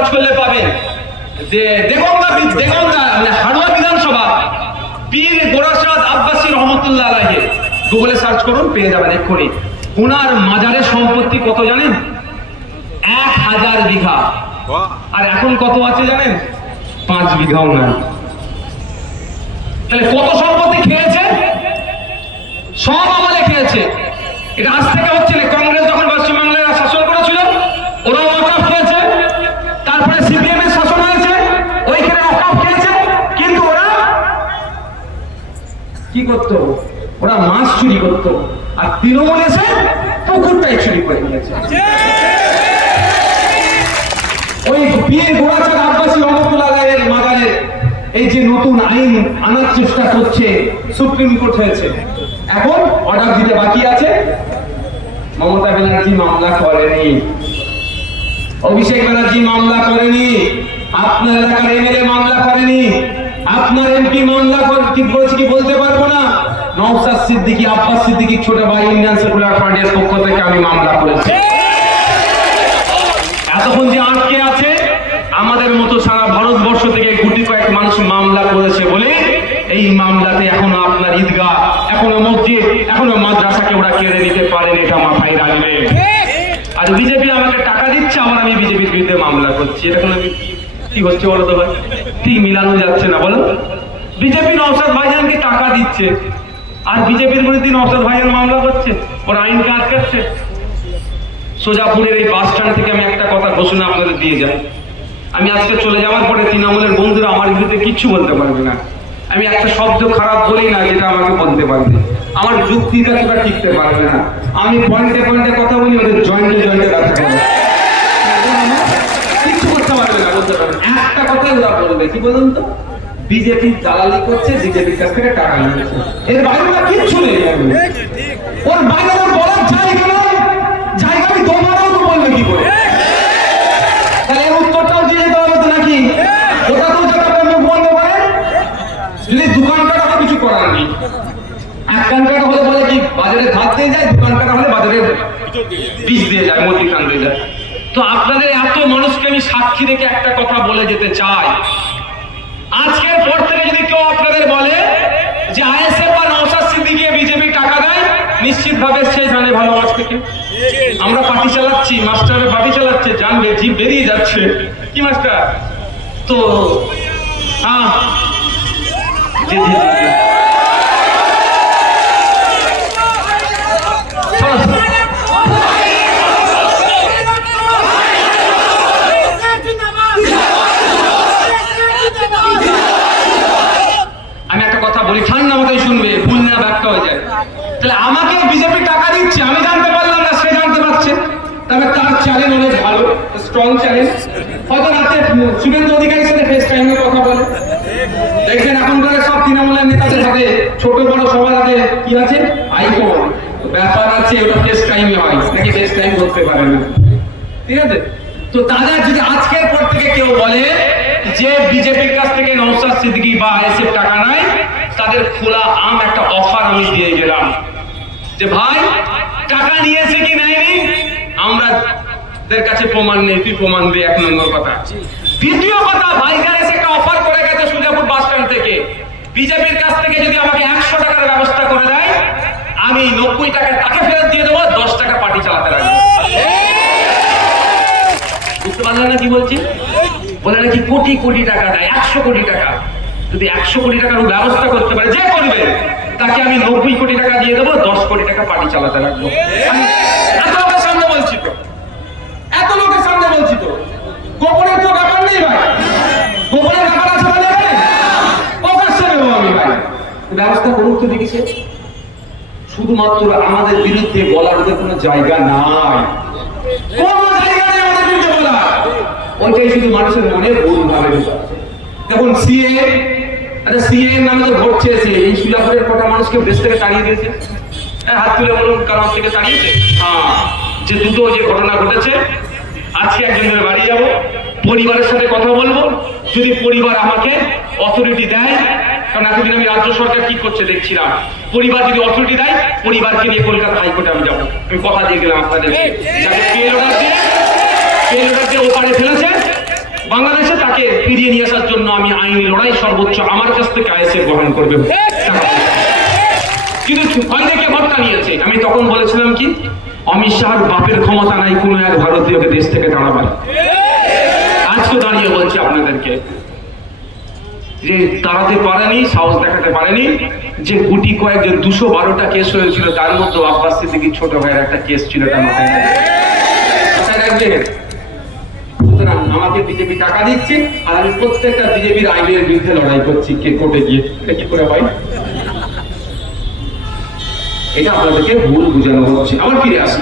Search করলে পাবেন। যে দেগঙ্গা বি- দেগঙ্গা মানে হাড়ুয়া বিধানসভা পীর গোরাসাদ আব্বাসী রহমতুল্লাহ আলাইহি। গুগলে সার্চ করুন পেয়ে যাবেন এক্ষুনি। ওনার মাজারের সম্পত্তি কত জানেন? এক হাজার বিঘা। আর এখন কত আছে জানেন? পাঁচ বিঘাও না তাহলে কত সম্পত্তি খেয়েছে? সব আমলে খেয়েছে। এটা আজ থেকে হচ্ছে না কংগ্রেস যখন পশ্চিমবাংলায় শাসন করেছিল ওরা ওয়াকাফ খেয়েছে তারপরে সিপিএম এর শাসন হয়েছে ওইখানে ওয়াকাফ খেয়েছে কিন্তু ওরা কি করতো, ওরা মাছ চুরি করতো, আর তৃণমূল এসে পুকুরটাই চুরি করে নিয়েছে। ওই এই যে নতুন আইন আনার চেষ্টা করছে, সুপ্রিম কোর্ট হয়েছে। এখন অর্ডার দিতে বাকি আছে। মমতা ব্যানার্জি মামলা করেনি। অভিষেক ব্যানার্জি মামলা করেনি। আপনার এলাকার এমএলএ মামলা করেনি। আপনার এমপি মামলা করে কি করেছে কি বলতে পারব না? নওসাদ সিদ্দিকী, আব্বাস সিদ্দিকী, ছোট ভাই, ইন্ডিয়ান সেকুলার পার্টির পক্ষ থেকে আমি মামলা করেছি। এতক্ষণ যে আটকে আছে, আমাদের মতো সারা ভারতবর্ষ থেকে গুটি কয়েক মানুষ মামলা করেছে বলে এই মামলাতে এখনও আপনার ঈদগাহ, এখনও মসজিদ, এখনও মাদ্রাসাকে ওরা কেড়ে নিতে পারেন, এটা মাথায় রাখবে। আর বিজেপি আমাকে টাকা দিচ্ছে আবার আমি বিজেপির বিরুদ্ধে মামলা করছি। এটা কোনো কি- হচ্ছে বলো তো ভাই? ঠিক মিলানো যাচ্ছে না, বলো? বিজেপি নওসাদ ভাইজানকে টাকা দিচ্ছে। আর বিজেপির বিরুদ্ধে নওসাদ ভাইজান মামলা করছে, ওরা আইনকে আটকাচ্ছে সোজাপুরের এই বাস স্ট্যান্ড থেকে আমি একটা কথা ঘোষণা আপনাদের দিয়ে যাই। আমি আজকে চলে যাওয়ার পরে তৃণমূলের বন্ধুরা আমার বিরুদ্ধে কিচ্ছু বলতে পারবে না। আমি একটা শব্দ খারাপ বলি না, যেটা আমাকে বলতে পারবে। আমার যুক্তিটা সেটা টিকতে পারবে না। আমি পয়েন্টে পয়েন্টে কথা বলি, ওদের জয়েন্টে পারবে না বলতে একটা কথাই ওরা বলবে, কি বলুন তো? বিজেপি দালালি করছে, বিজেপির কাছ থেকে টাকা নিচ্ছে এর বাইরে ওরা কিচ্ছু নেই। ওর বাইরে ওর বলার জায়গা নয় জায়গা আমি তোমারও তো বলবে কি করে? তাহলে এর উত্তরটাও দিয়ে যেতে হবে তো নাকি? ওটা তো আপনার মুখ বন্ধ করে যদি দোকান কাটা কিছু করার নেই। এক কান কাটা হলে বলে কি, বাজারে ধার দিয়ে যায় দোকান কাটা হলে বাজারে বীজ দিয়ে যায় মোদি খান দিয়ে যায়। তো আপনাদের এত মানুষকে আমি সাক্ষী রেখে একটা কথা বলে যেতে চাই। আজকের পর থেকে যদি কেউ আপনাদের বলে যে আইএসএফ বা নওশাদ সিদ্দিকী বিজেপি টাকা দেয়, নিশ্চিতভাবে সে জানে ভালো আজ থেকে আমরা পার্টি চালাচ্ছি, মাস্টারের পার্টি চালাচ্ছে, জানবে, জিপ বেরিয়ে যাচ্ছে। কি মাস্টার? তো হ্যাঁ জি জি জি, জি। চলো, আমি একটা কথা বলি ঠান্ডা মাথায় শুনবে ভুল না ব্যাখ্যা হয়ে যায় তাহলে আমাকে বিজেপি টাকা দিচ্ছে আমি জানতে পারলাম না সে জানতে পারছে তবে তার চ্যানেল অনেক ভালো স্ট্রং চ্যানেল হয়তো রাতে শুভেন্দু অধিকারীর সাথে ফেস টাইমে কথা বলে। দেখবেন এখনকার সব তৃণমূলের নেতাদের হাতে ছোট বড় সবার হাতে কি আছে? আইফোন। ব্যাপার আছে, ওটা ফেস টাইমে হয়, নাকি ফেস টাইম করতে পারে না। ঠিক আছে? তো তাদের যদি আজকের পর থেকে কেউ বলে যে বিজেপির কাছ থেকে নৌসাদ সিদ্দিকী বা আইএসএফ টাকা নাই, তাদের খোলা আম একটা অফার আমি দিয়ে গেলাম। যে ভাই, টাকা নিয়েছে কি নেয়নি? আমরা দের কাছে প্রমাণ নেই, তুই প্রমাণ দে, এক নম্বর কথা। দ্বিতীয় কথা ভাইজান এসে একটা অফার করে গেছে সুজাপুর বাস স্ট্যান্ড থেকে। বিজেপির কাছ থেকে যদি আমাকে একশো টাকার ব্যবস্থা করে দেয়, আমি নব্বই টাকা তাকে ফেরত দিয়ে দেবো, দশ টাকা পার্টি চালাতে রাখব বুঝতে পারলেন না কি বলছি? বলে নাকি কোটি কোটি টাকা দেয়, একশো কোটি টাকা। যদি একশো কোটি টাকার ব্যবস্থা করতে পারে, যে করবে। তাকে আমি নব্বই কোটি টাকা দিয়ে দেবো, দশ কোটি টাকা পার্টি চালাতে আমি এত লোকের সামনে বলছি তো। এত লোকের সামনে বলছি তো। গোপনের তো ব্যাপার নেই ভাই। গোপনের ব্যাপার আছে মানে? প্রকাশ্যে নেব আমি ভাই। ব্যবস্থা করুক তো দেখেছে শুধুমাত্র আমাদের বিরুদ্ধে বলার ওদের কোনো জায়গা নাই। কোনো জায়গা নেই আমাদের বিরুদ্ধে বলা ওইটাই শুধু মানুষের মনে ভুল ভাবে। দেখুন সিএ আচ্ছা সিএ নামে তো ভোট চেয়েছে। এই সুজাপুরের কটা মানুষকে দেশ থেকে তাড়িয়ে দিয়েছে। হ্যাঁ, হাত তুলে বলুন কারণ থেকে তাড়িয়েছে? হ্যাঁ যে দুটো যে ঘটনা ঘটেছে আজকে একজনের বাড়ি যাব পরিবারের সাথে কথা বলব। যদি পরিবার আমাকে অথরিটি দেয় কারণ এতদিন আমি রাজ্য সরকার কি করছে দেখছিলাম। পরিবার যদি অথরিটি দেয় পরিবারকে নিয়ে কলকাতা হাইকোর্টে আমি যাব। আমি কথা দিয়ে গেলাম আপনাদের যাকে পেল পেল দিয়ে ওপারে ফেলেছে। বাংলাদেশে তাকে ফিরিয়ে নিয়ে আসার জন্য আমি আইনি লড়াই সর্বোচ্চ আমার কাছ থেকে আইএসএ গ্রহণ করবে। কিন্তু ভয় দেখে নিয়েছে। আমি তখন বলেছিলাম কি, অমিত শাহর বাপের ক্ষমতা নাই কোনো এক ভারতীয়কে দেশ থেকে তাড়াবার। আজকে দাঁড়িয়ে বলছি আপনাদেরকে যে দাঁড়াতে পারেনি, সাহস দেখাতে পারেনি, যে গুটি কয়েক যে দুশো বারোটা কেস হয়েছিল, তার মধ্যে আব্বাস সিদ্দিকি ছোট ভাইয়ের একটা কেস ছিল তার মাথায়। রাখবেন সুতরাং আমাকে বিজেপি টাকা দিচ্ছে, আর আমি প্রত্যেকটা বিজেপির আইনের বিরুদ্ধে লড়াই করছি কে কোর্টে গিয়ে। এটা কি করে হয়? এটা আপনাদেরকে ভুল বুঝানো হচ্ছে। আবার ফিরে আসি।